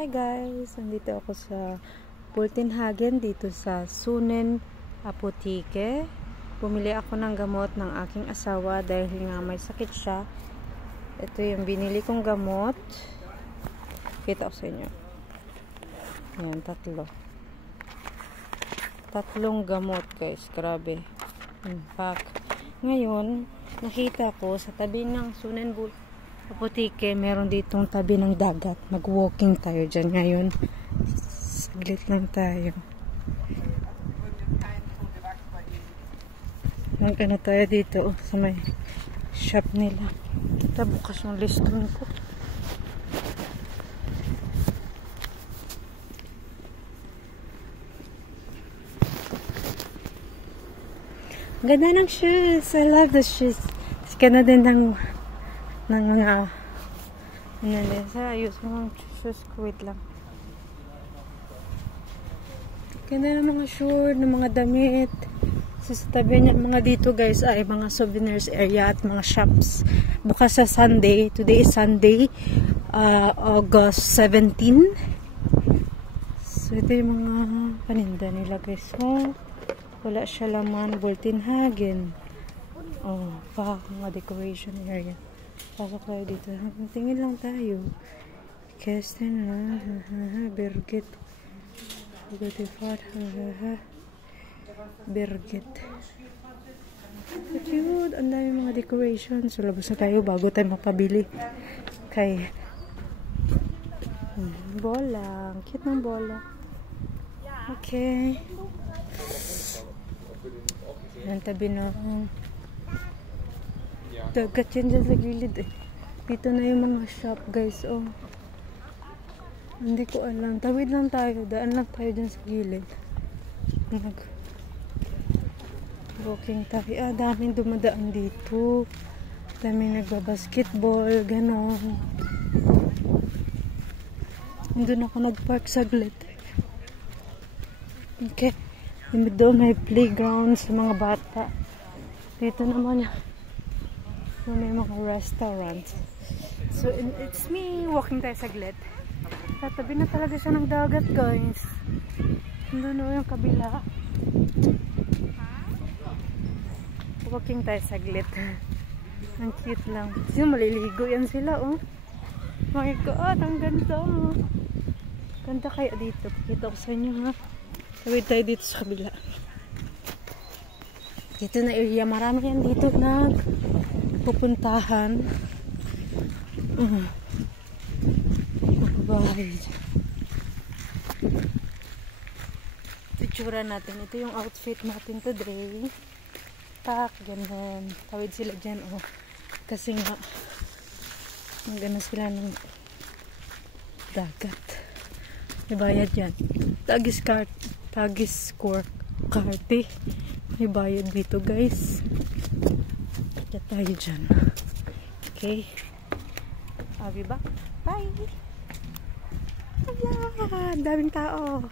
Hi guys! Nandito ako sa Bultenhagen dito sa Sunen Apotheke. Bumili ako ng gamot ng aking asawa dahil nga may sakit siya. Ito yung binili kong gamot. Kita ko sa inyo. Ayan, tatlong gamot guys. Grabe. In fact, ngayon, nakita ko sa tabi ng Sunen Apotheke, meron ditong tabi ng dagat. Mag-walking tayo dyan ngayon. Saglit lang tayo. Mag-ano tayo dito sa may shop nila. Ito, bukas yung liston ko. Ganda ng shoes. I love the shoes. Ganda din ng ayos ng shoes ko. Wait lang. Ganda ng mga short, ng mga damit. So, sa tabi niya, mga dito guys ay mga souvenirs area at mga shops. Bukas sa Sunday. Today is Sunday, August 17. So, ito yung mga paninda nila guys. Oh, wala siya laman. Bultenhagen. Oh, mga decoration area. Pasok tayo dito. Tingin lang tayo. Kesten, Birgit. Birgit. Cute. Ang dami mga decorations. So, labas na tayo bago tayo mapabili. Kay bola. Cute ng bola. Okay. Ang tabi na dagat yan dyan sa gilid eh. Dito na yung mga shop guys. Oh, hindi ko alam. Tawid lang tayo. Daan lang tayo dyan sa gilid. Walking tayo. Daming dumadaan dito. Daming nagbabasketball. Ganon. Doon ako nagpark saglit. Okay. Doon may playground sa mga bata. Dito naman may mga restaurants. So, it's me walking tayo saglit. Tatabi na talaga siya ng dagat, guys. Doon o yung kabila. Walking tayo saglit. Ang cute lang. Sino maliligo yan sila, oh. My God, ang ganda, oh. Ganda kaya dito. Pakita ko sa inyo, ha. Tawid tayo dito sa kabila. Dito na area. Marami yan dito na pupuntahan. Bahay. Itsura natin. Ito yung outfit natin today. Tak, ganun. Tawid sila dyan, oh. Kasi nga gano'n sila ng dagat. May bayad yan. Tagis score karte. May bayad dito, guys. Kaya tayo dyan. Okay. I'll be back. Bye! Hala! Daming tao.